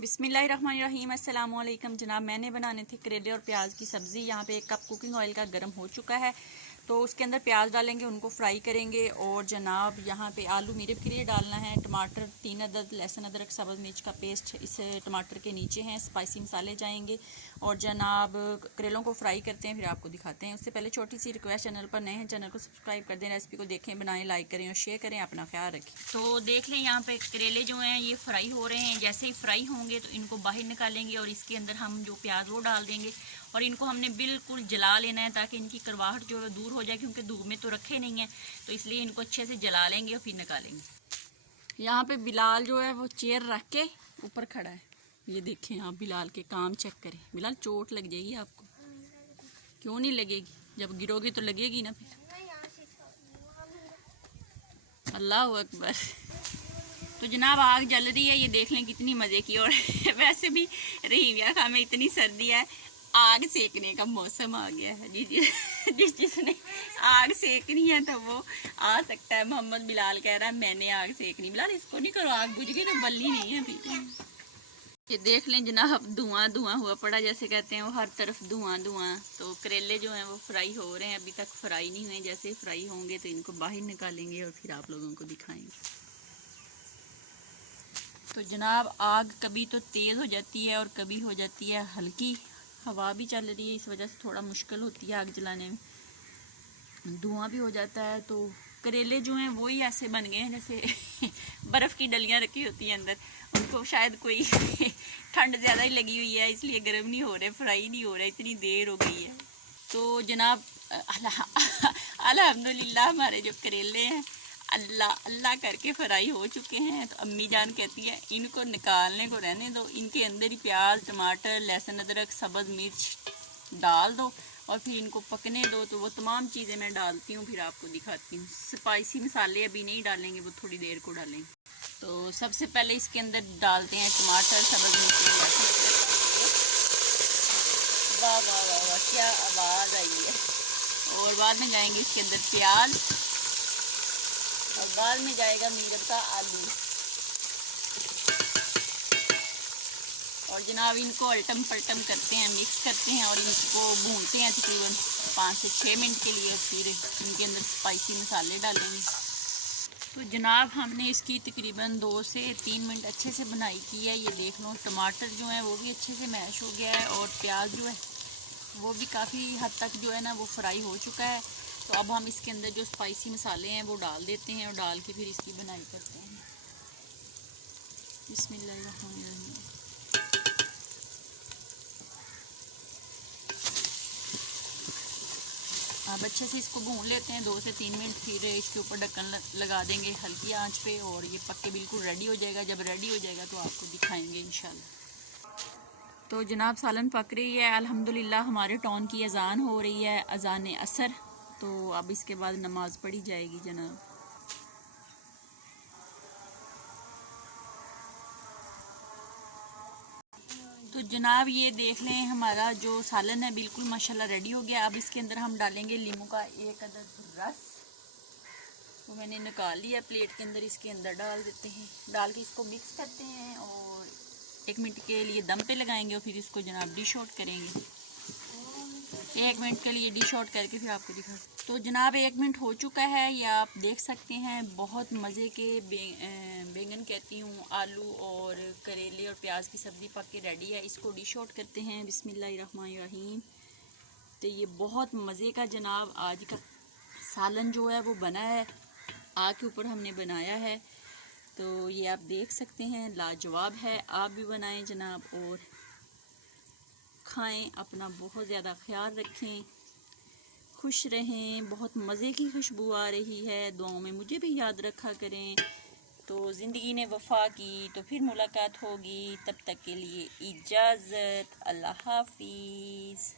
बिस्मिल्लाहिर्रहमानिर्रहीम अस्सलाम वालेकुम जनाब। मैंने बनाने थे करेले और प्याज की सब्ज़ी। यहाँ पे 1 कप कुकिंग ऑयल का गर्म हो चुका है, तो उसके अंदर प्याज डालेंगे, उनको फ्राई करेंगे। और जनाब यहाँ पे आलू मेरे के लिए डालना है, टमाटर 3 अदद, लहसुन अदरक सब्ज़ मिर्च का पेस्ट इस टमाटर के नीचे हैं, स्पाइसी मसाले जाएंगे। और जनाब करेलों को फ्राई करते हैं, फिर आपको दिखाते हैं। उससे पहले छोटी सी रिक्वेस्ट, चैनल पर नए हैं चैनल को सब्सक्राइब कर दें, रेसिपी को देखें, बनाएं, लाइक करें और शेयर करें। अपना ख्याल रखें। तो देख लें यहाँ पे करेले जो हैं ये फ्राई हो रहे हैं। जैसे ही फ्राई होंगे तो इनको बाहर निकालेंगे और इसके अंदर हम जो प्याज वो डाल देंगे और इनको हमने बिल्कुल जला लेना है ताकि इनकी कड़वाहट जो है दूर हो जाए, क्योंकि धूप में तो रखे नहीं है, तो इसलिए इनको अच्छे से जला लेंगे और फिर निकालेंगे। यहाँ पे बिलाल जो है वो चेयर रख के ऊपर खड़ा है। ये देखें आप, बिलाल के काम चेक करें। बिलाल चोट लग जाएगी आपको। क्यों नहीं लगेगी? जब गिरोगी तो लगेगी ना फिर। अल्लाह अकबर। तो जनाब आग जल रही है, ये देख लें कितनी मज़े की। और वैसे भी रहीमिया खां में इतनी सर्दी है, आग सेकने का मौसम आ गया है। जिसने आग सेकनी है तो वो आ सकता है। मोहम्मद बिलाल कह रहा है मैंने आग सेकनी। बिलाल इसको नहीं करो, आग बुझ गई तो बल्ली नहीं है अभी। ये देख लें जनाब, धुआं धुआं हुआ पड़ा, जैसे कहते हैं वो हर तरफ धुआं धुआं। तो करेले जो हैं वो फ्राई हो रहे हैं, अभी तक फ्राई नहीं हुए। जैसे ही फ्राई होंगे तो इनको बाहर निकालेंगे और फिर आप लोगों को दिखाएंगे। तो जनाब आग कभी तो तेज़ हो जाती है और कभी हो जाती है हल्की। हवा भी चल रही है, इस वजह से थोड़ा मुश्किल होती है आग जलाने में। धुआं भी हो जाता है। तो करेले जो हैं वही ऐसे बन गए हैं जैसे बर्फ़ की डलियां रखी होती हैं अंदर। उनको शायद कोई ठंड ज़्यादा ही लगी हुई है, इसलिए गर्म नहीं हो रहे, फ्राई नहीं हो रहे, इतनी देर हो गई है। तो जनाब अल्हम्दुलिल्लाह हमारे जो करेले हैं अल्लाह अल्लाह करके फ्राई हो चुके हैं। तो अम्मी जान कहती है इनको निकालने को रहने दो, इनके अंदर ही प्याज टमाटर लहसुन अदरक सब्ज़ मिर्च डाल दो और फिर इनको पकने दो। तो वो तमाम चीज़ें मैं डालती हूँ, फिर आपको दिखाती हूँ। स्पाइसी मसाले अभी नहीं डालेंगे, वो थोड़ी देर को डालेंगे। तो सबसे पहले इसके अंदर डालते हैं टमाटर सब्ज़ मिर्च लहसुन। वाह वाह वाह वाह, क्या आवाज़ आई है। और बाद में जाएंगे इसके अंदर प्याज और बाद में जाएगा मीरब का आलू। और जनाब इनको अल्टम पलटम करते हैं, मिक्स करते हैं और इनको भूनते हैं तकरीबन 5 से 6 मिनट के लिए। फिर इनके अंदर स्पाइसी मसाले डालेंगे। तो जनाब हमने इसकी तकरीबन 2 से 3 मिनट अच्छे से बनाई की है। ये देख लो टमाटर जो है वो भी अच्छे से मैश हो गया है और प्याज जो है वो भी काफ़ी हद तक जो है ना वो फ्राई हो चुका है। तो अब हम इसके अंदर जो स्पाइसी मसाले हैं वो डाल देते हैं और डाल के फिर इसकी बनाई करते हैं। बिस्मिल्लाहिर्रहमानिर्रहीम। अब अच्छे से इसको भून लेते हैं 2 से 3 मिनट। फिर इसके ऊपर ढक्कन लगा देंगे हल्की आंच पे और ये पक के बिल्कुल रेडी हो जाएगा। जब रेडी हो जाएगा तो आपको दिखाएंगे इंशाल्लाह। तो जनाब सालन पक रही है अल्हम्दुलिल्लाह। हमारे टाउन की अजान हो रही है, अजान असर। तो अब इसके बाद नमाज पढ़ी जाएगी जनाब। तो जनाब ये देख लें हमारा जो सालन है बिल्कुल माशाल्लाह रेडी हो गया। अब इसके अंदर हम डालेंगे लीमू का 1 अदद रस। तो मैंने निकाल लिया प्लेट के अंदर, इसके अंदर डाल देते हैं। डाल के इसको मिक्स करते हैं और 1 मिनट के लिए दम पे लगाएंगे और फिर इसको जनाब डिश आउट करेंगे। 1 मिनट के लिए डिश आउट करके फिर आपको दिखा। तो जनाब 1 मिनट हो चुका है, ये आप देख सकते हैं। बहुत मज़े के बैंगन कहती हूँ, आलू और करेले और प्याज की सब्ज़ी पक के रेडी है। इसको डिश आउट करते हैं। बिस्मिल्लाहिर्रहमानिर्रहीम। तो ये बहुत मज़े का जनाब आज का सालन जो है वो बना है, आग के ऊपर हमने बनाया है। तो ये आप देख सकते हैं लाजवाब है। आप भी बनाएं जनाब और खाएं। अपना बहुत ज़्यादा ख्याल रखें, खुश रहें। बहुत मज़े की खुशबू आ रही है। दुआओं में मुझे भी याद रखा करें। तो ज़िंदगी ने वफ़ा की तो फिर मुलाकात होगी। तब तक के लिए इजाज़त। अल्लाह हाफिज़।